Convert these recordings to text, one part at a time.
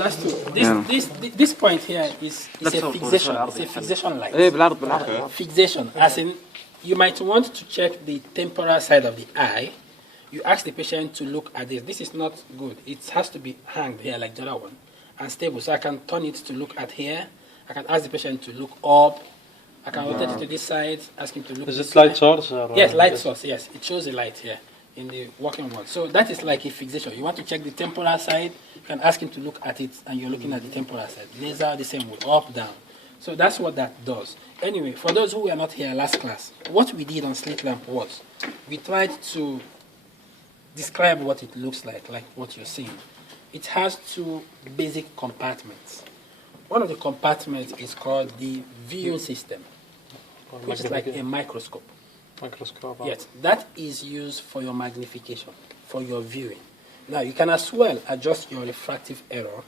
That's true. This point here is a fixation. It's a fixation light. Fixation, as in, you might want to check the temporal side of the eye. You ask the patient to look at this. This is not good. It has to be hanged here like the other one and stable. So I can turn it to look at here. I can ask the patient to look up. I can rotate it to this side, ask him to look. Is it light source? Or yes, light source. Yes, it shows the light here in the working world. So that is like a fixation. You want to check the temporal side, you can ask him to look at it, and you're looking at the temporal side. Laser the same way, up, down. So that's what that does. Anyway, for those who were not here last class, what we did on slit lamp was we tried to describe what it looks like what you're seeing. It has two basic compartments. One of the compartments is called the viewing system, which is like a microscope. Microscope. Yes, that is used for your magnification, for your viewing. Now, you can as well adjust your refractive error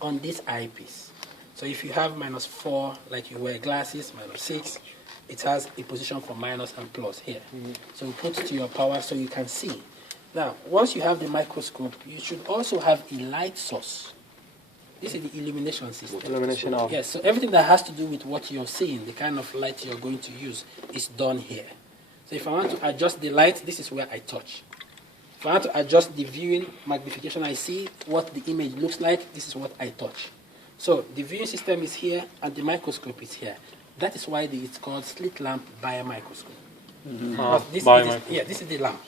on this eyepiece. So if you have -4, like you wear glasses, -6, it has a position for minus and plus here. So you put it to your power so you can see. Now, once you have the microscope, you should also have a light source. This is the illumination system. Illumination of. Yes, so everything that has to do with what you're seeing, the kind of light you're going to use, is done here. So if I want to adjust the light, this is where I touch. If I want to adjust the viewing magnification, I see what the image looks like, this is what I touch. So the viewing system is here and the microscope is here. That is why it's called slit lamp biomicroscope. This is the lamp.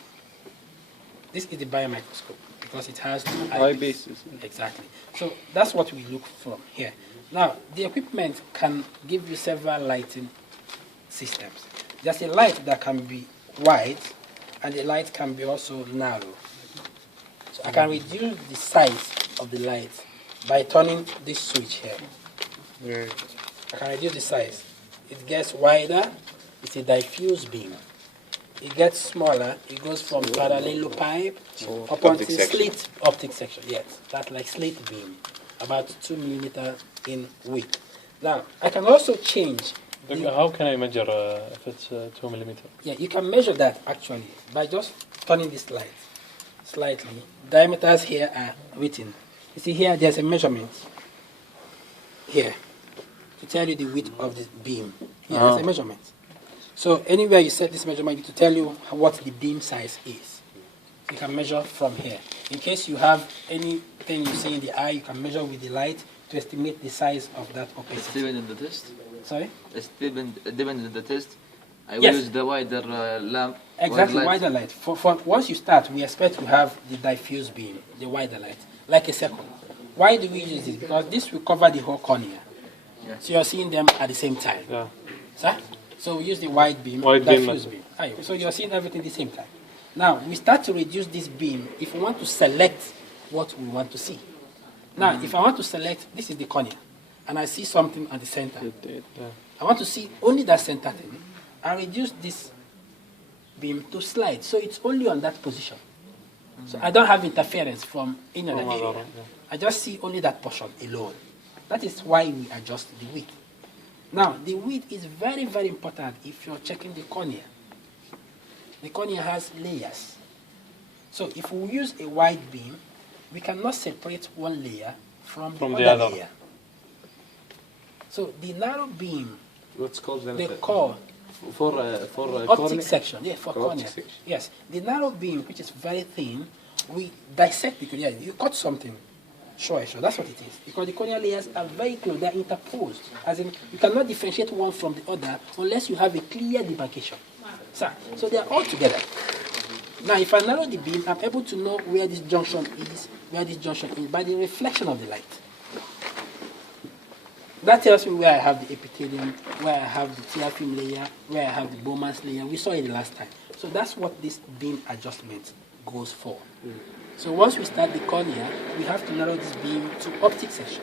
This is the biomicroscope because it has two eyepieces. Exactly. So that's what we look from here. Now, the equipment can give you several lighting systems. There's a light that can be wide, and the light can be also narrow. So I can reduce the size of the light by turning this switch here. I can reduce the size. It gets wider. It's a diffuse beam. It gets smaller. It goes from parallelopipe up until slit optic section. Yes, that's like slit beam, about 2 millimeters in width. Now, I can also change. How can I measure if it's 2 millimeters? Yeah, you can measure that actually by just turning this light slightly. Diameters here are written. You see here, there's a measurement here to tell you the width of the beam. Here, there's a measurement. So anywhere you set this measurement, to tell you what the beam size is. You can measure from here. In case you have anything you see in the eye, you can measure with the light to estimate the size of that opacity. It's depending on the test? Sorry? It's depending on the test? I will use the wider lamp. Exactly, wider light. For once you start, we expect to have the diffuse beam, the wider light, like a circle. Why do we use this? Because this will cover the whole cornea. Yeah. So you're seeing them at the same time. Yeah. Sir? So we use the wide beam, diffuse beam. So you're seeing everything at the same time. Now, we start to reduce this beam if we want to select what we want to see. Now, if I want to select, this is the cornea, and I see something at the center. I want to see only that center thing. I reduce this beam to slide, so it's only on that position. So I don't have interference from any other area. I just see only that portion alone. That is why we adjust the width. Now, the width is very, very important if you're checking the cornea. The cornea has layers. So if we use a wide beam, we cannot separate one layer from the other layer. So the narrow beam, what's called they call for optic section. Yeah, for cornea. Yes, the narrow beam, which is very thin, we dissect the cornea. You cut something. Sure, that's what it is. Because the corneal layers are very close, they are interposed. As in, you cannot differentiate one from the other unless you have a clear demarcation. So they are all together. Now, if I narrow the beam, I'm able to know where this junction is, by the reflection of the light. That tells me where I have the epithelium, where I have the tear film layer, where I have the Bowman's layer. We saw it the last time. So that's what this beam adjustment goes for. So once we start the cornea, we have to narrow this beam to optic section.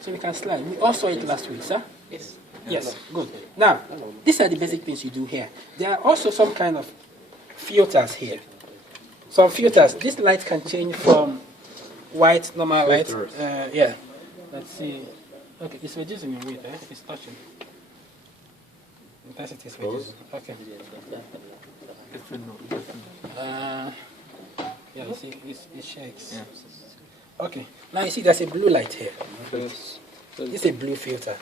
So we can slide. We all saw it last week, sir? Yes. Yes, good. Now, these are the basic things you do here. There are also some kind of filters here. Some filters. This light can change from white, normal light. Yeah. Let's see. Okay, it's reducing in weight, It's touching. Intensity is reducing. Okay. Yeah, you see, it shakes. Yeah. Okay. Now you see there's a blue light here. Yes. This is a blue filter.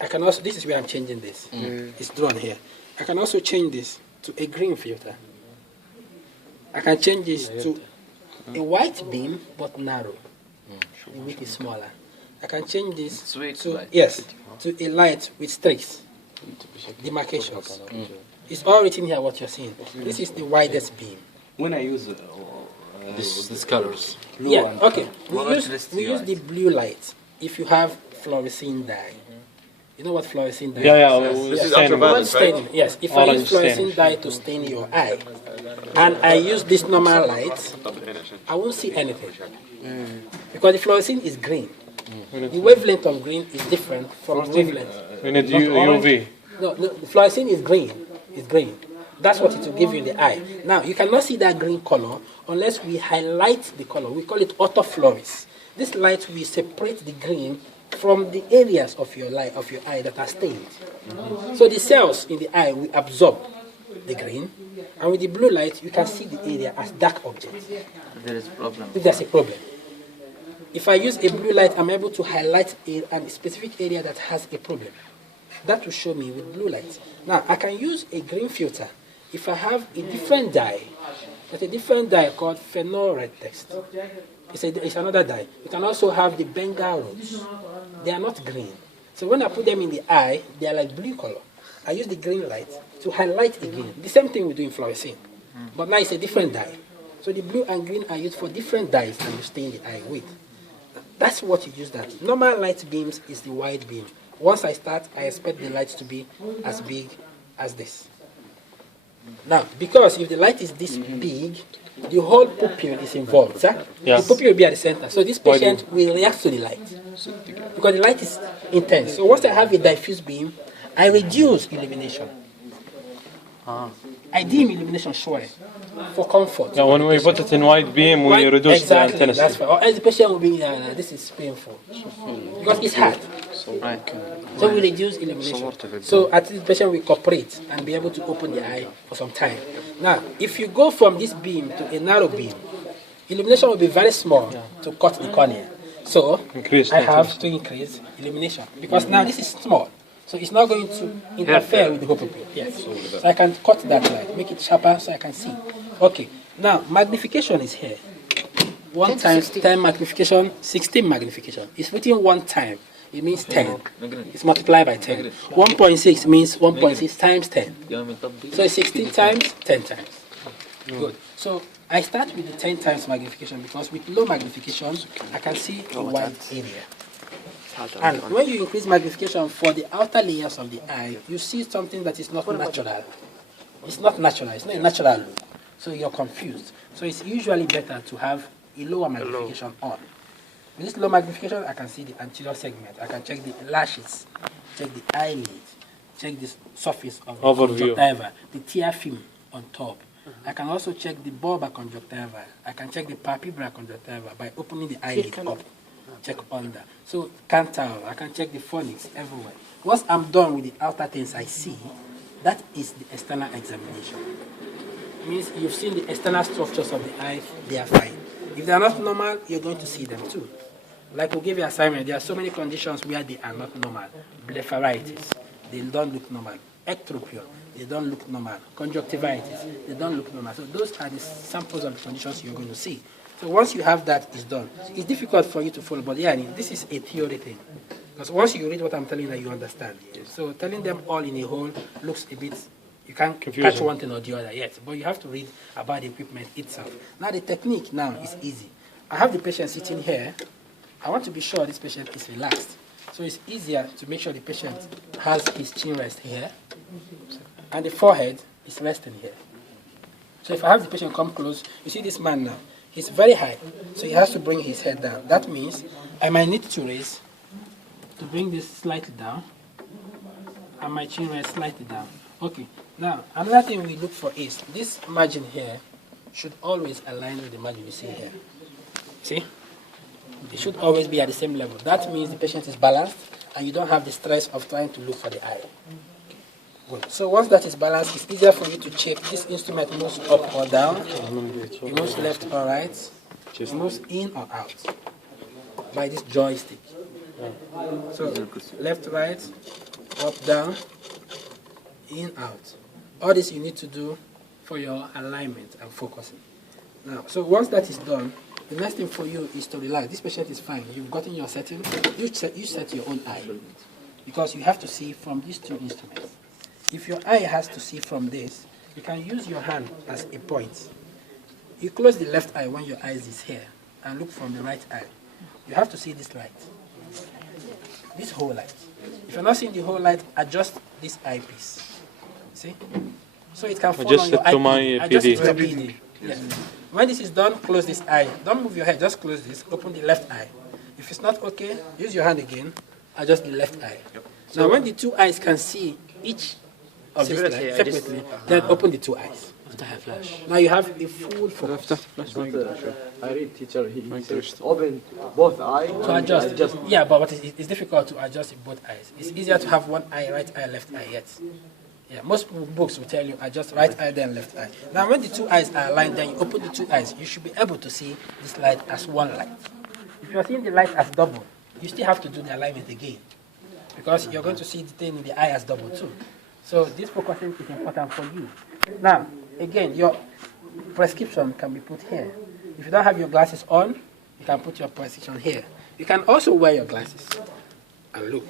I can also, this is where I'm changing this. It's drawn here. I can also change this to a green filter. I can change this to a white beam but narrow. The width is smaller. I can change this to a light with streaks, demarcations. It's all written here what you're seeing. This is the widest beam. When I use these colors, blue okay. We use the blue light if you have fluorescein dye. You know what fluorescein dye is? This is ultraviolet, right? Yes, if I use fluorescein dye to stain your eye, and I use this normal light, I won't see anything. Because the fluorescein is green. The wavelength of green is different from the wavelength. We need UV. No, the fluorescein is green. It's green. That's what it will give you in the eye. Now, you cannot see that green color unless we highlight the color. We call it autofluorescence. This light will separate the green from the areas of your eye that are stained. So the cells in the eye will absorb the green, and with the blue light, you can see the area as dark objects. There is a problem. If there's a problem. If I use a blue light, I'm able to highlight a specific area that has a problem. That will show me with blue light. Now, I can use a green filter if I have a different dye. There's a different dye called phenol red text. It's another dye. You can also have the Bengal rose. They are not green. So when I put them in the eye, they are like blue color. I use the green light to highlight the green. The same thing we do in fluorescein. But now it's a different dye. So the blue and green are used for different dyes and you stain the eye with. That's what you use that. Normal light beams is the wide beam. Once I start, I expect the light to be as big as this. Now, because if the light is this big, the whole pupil is involved. Sir? Yes. The pupil will be at the center. So this patient will react to the light. Because the light is intense. So once I have a diffuse beam, I reduce illumination. I dim illumination short for comfort. Yeah, when we put it in wide beam, we reduce the intensity. That's fine. Or else the patient will be, this is painful. Because it's hard. So we reduce illumination. So at least the patient will cooperate and be able to open the eye for some time. Now, if you go from this beam to a narrow beam, illumination will be very small to cut the cornea. So I have to increase illumination. Because now this is small. So it's not going to interfere with the whole pupil. Yes. So I can cut that light, make it sharper so I can see. Okay. Now, magnification is here. 1 times 10 magnification, 16 magnification. It's written 1 time. It means 10. It's multiplied by 10. 1.6 means 1.6 times 10. So it's 16 times, 10 times. Good. So I start with the 10 times magnification because with low magnification, I can see a wide area. And when you increase magnification for the outer layers of the eye, you see something that is not natural. It's not natural. It's not a natural look. So you're confused. So it's usually better to have a lower magnification on. With this low magnification, I can see the anterior segment. I can check the lashes, check the eyelid, check the surface of the conjunctiva, the tear film on top. I can also check the bulbar conjunctiva. I can check the palpebral conjunctiva by opening the eyelid up. Check under. So cantal, I can check the phonics everywhere. Once I'm done with the outer things I see, that is the external examination. It means you've seen the external structures of the eye, they are fine. If they are not normal, you're going to see them too. Like we gave you assignment, there are so many conditions where they are not normal. Blepharitis, they don't look normal. Ectropia, they don't look normal. Conjunctivitis, they don't look normal. So those are the samples of the conditions you're going to see. So once you have that, it's done. It's difficult for you to follow, but yeah, this is a theory thing. Because once you read what I'm telling you, you understand. So telling them all in a whole looks a bit, you can't catch one thing or the other yet. But you have to read about the equipment itself. Now the technique now is easy. I have the patient sitting here. I want to be sure this patient is relaxed. So it's easier to make sure the patient has his chin rest here. And the forehead is resting here. So if I have the patient come close, you see this man now. He's very high, so he has to bring his head down. That means I might need to raise to bring this slightly down, and my chin rest slightly down. Okay, now another thing we look for is this margin here should always align with the margin you see here. See? It should always be at the same level. That means the patient is balanced, and you don't have the stress of trying to look for the eye. Good. So once that is balanced, it's easier for you to check this instrument moves up or down, it moves left or right, it moves in or out. by this joystick. So left, right, up, down, in, out. All this you need to do for your alignment and focusing. Now, so once that is done, the next thing for you is to relax. This patient is fine. You've gotten your setting. You set your own eye because you have to see from these two instruments. If your eye has to see from this, you can use your hand as a point. You close the left eye when your eyes is here and look from the right eye. You have to see this light, this whole light. If you're not seeing the whole light, adjust this eyepiece. See? So it can fall Adjust on your it to my Adjust it to PD. the PD. Yes. When this is done, close this eye. Don't move your head, just close this. Open the left eye. If it's not okay, use your hand again. Adjust the left eye. Now when the two eyes can see each of these lights separately, then open the two eyes. Now you have a full focus. I read teacher, he says open both eyes. To adjust. Yeah, but it's difficult to adjust in both eyes. It's easier to have one eye, right eye, left eye, yes. Yeah, most books will tell you adjust right eye, then left eye. Now when the two eyes are aligned, then you open the two eyes. You should be able to see this light as one light. If you are seeing the light as double, you still have to do the alignment again. Because you're going to see the thing in the eye as double too. So this focusing is important for you. Now, again, your prescription can be put here. If you don't have your glasses on, you can put your prescription here. You can also wear your glasses and look.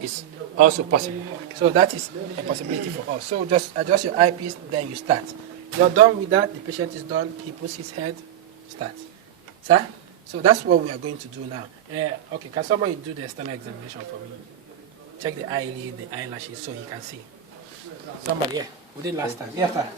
It's also possible. So that is a possibility for us. So just adjust your eyepiece, then you start. You're done with that, the patient is done, he puts his head, start. Sir? So that's what we are going to do now. Okay, can somebody do the external examination for me? Check the eyelid, the eyelashes, so he can see. Somebody, yeah, we did last time. Yeah, sir.